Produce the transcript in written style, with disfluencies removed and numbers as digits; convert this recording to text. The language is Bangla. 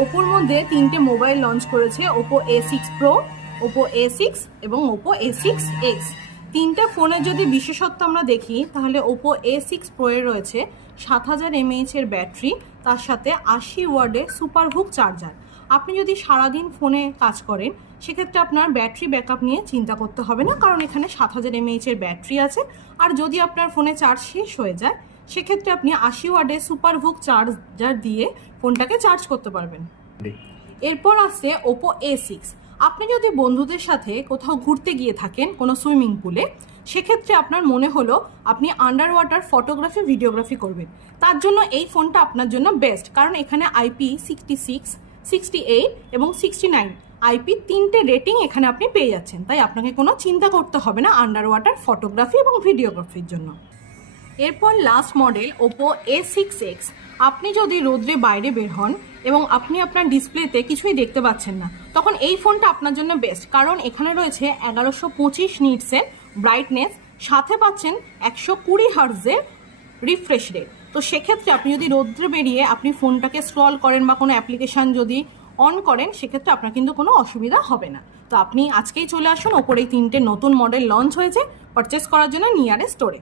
ওপোর মধ্যে তিনটে মোবাইল লঞ্চ করেছে Oppo A6 Pro, Oppo A6 এবং ওপো A6X। তিনটে ফোনের যদি বিশেষত্ব আমরা দেখি তাহলে ওপো A6 Pro এর রয়েছে 7000 mAh এর ব্যাটারি, তার সাথে 80 ওয়াটের সুপারহুক চার্জার। আপনি যদি সারাদিন ফোনে কাজ করেন সেক্ষেত্রে আপনার ব্যাটারি ব্যাকআপ নিয়ে চিন্তা করতে হবে না, কারণ এখানে 7000 mAh এর ব্যাটারি আছে। আর যদি আপনার ফোনে চার্জ শেষ হয়ে যায় সেক্ষেত্রে আপনি 80 ওয়াটের সুপারহুক চার্জার দিয়ে ফোনটাকে চার্জ করতে পারবেন। এরপর আসছে ওপো A6। আপনি যদি বন্ধুদের সাথে কোথাও ঘুরতে গিয়ে থাকেন কোনো সুইমিং পুলে, সেক্ষেত্রে আপনার মনে হলো আপনি আন্ডার ওয়াটার ফটোগ্রাফি ভিডিওগ্রাফি করবেন, তার জন্য এই ফোনটা আপনার জন্য বেস্ট, কারণ এখানে IP66, 68 এবং 69 IP তিনটে রেটিং এখানে আপনি পেয়ে যাচ্ছেন। তাই আপনাকে কোনো চিন্তা করতে হবে না আন্ডার ওয়াটার ফটোগ্রাফি এবং ভিডিওগ্রাফির জন্য। এরপর লাস্ট মডেল ওপো A6X। আপনি যদি রোদ্রে বাইরে বের হন এবং আপনি আপনার ডিসপ্লেতে কিছুই দেখতে পাচ্ছেন না, তখন এই ফোনটা আপনার জন্য বেস্ট, কারণ এখানে রয়েছে 1125 নিটসের ব্রাইটনেস, সাথে পাচ্ছেন 120 হার্টজের রিফ্রেশ রেট। তো সেক্ষেত্রে আপনি যদি রোদ্রে বেরিয়ে আপনি ফোনটাকে স্ক্রল করেন বা কোনো অ্যাপ্লিকেশান যদি অন করেন সেক্ষেত্রে আপনার কিন্তু কোনো অসুবিধা হবে না। তো আপনি আজকেই চলে আসুন, ওপরে এই তিনটে নতুন মডেল লঞ্চ হয়েছে, পারচেস করার জন্য নিয়ারেস্ট স্টোরে।